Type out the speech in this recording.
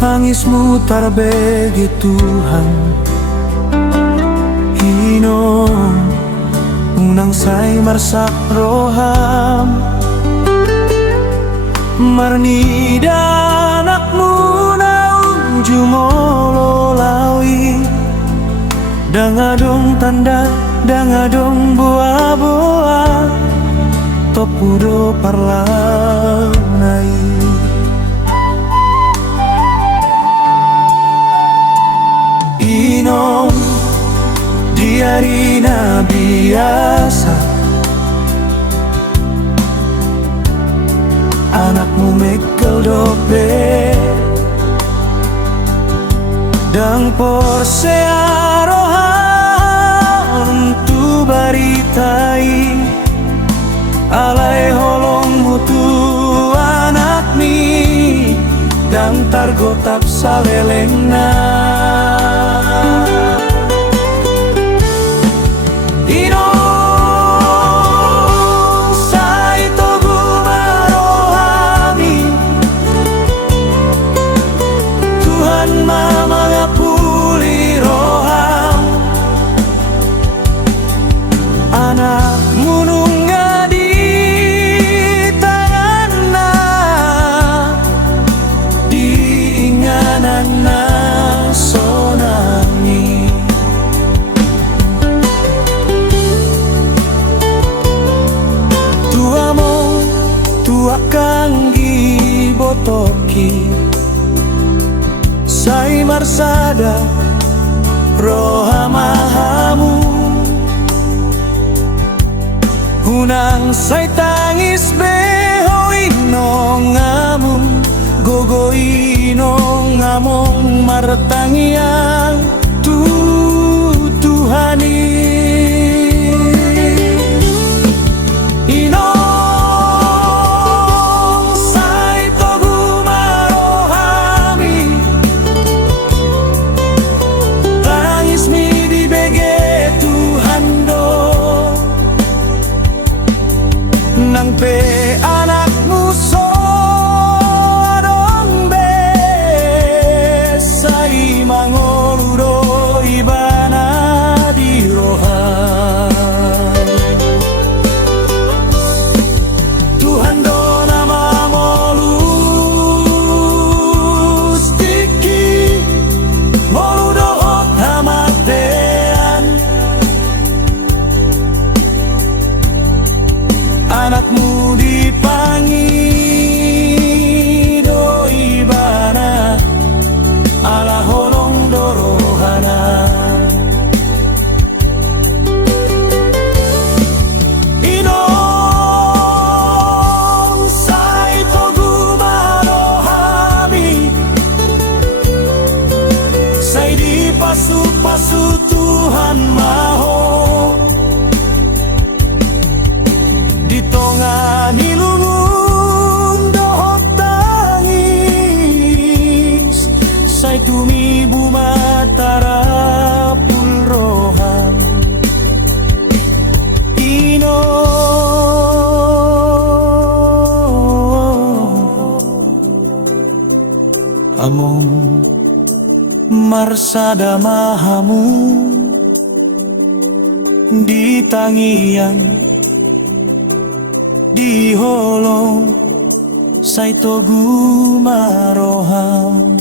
tangismu tarbegi Tuhan. Hinom unang say marsak roham, marnida anakmu naung jumololawi. Dangadong tanda, dangadong boa-boa, topudo parlanai. Inom di arena biasa, anakmu mekel dope, dang porsearohan tu baritai. Alai holong mutu anak mi, dang targotap salelena. Anak mununga di tanganna, diingananna sonangi. Tuamo tua kanggi botoki, say marsada rohamahamu. Unang say tangis beho inong among, gogo inong among martangiang tutuhani. Inong say togu marohami, tangis mi di bege Tuhan do. Nang pe anakmu so adong be, say mangoludo ibana di rohan. Tuhan do nama molus tiki, moludo hot hamatean. Anakmu dipangi do ibana, ala holong dorohana. Inong say togu marohami, say di pasu-pasu Tuhan maho. Ditongan ilungun dohot tangis, say tumibu matara pulroham. Among marsada mahamu, di tangian di holong say togu maroham.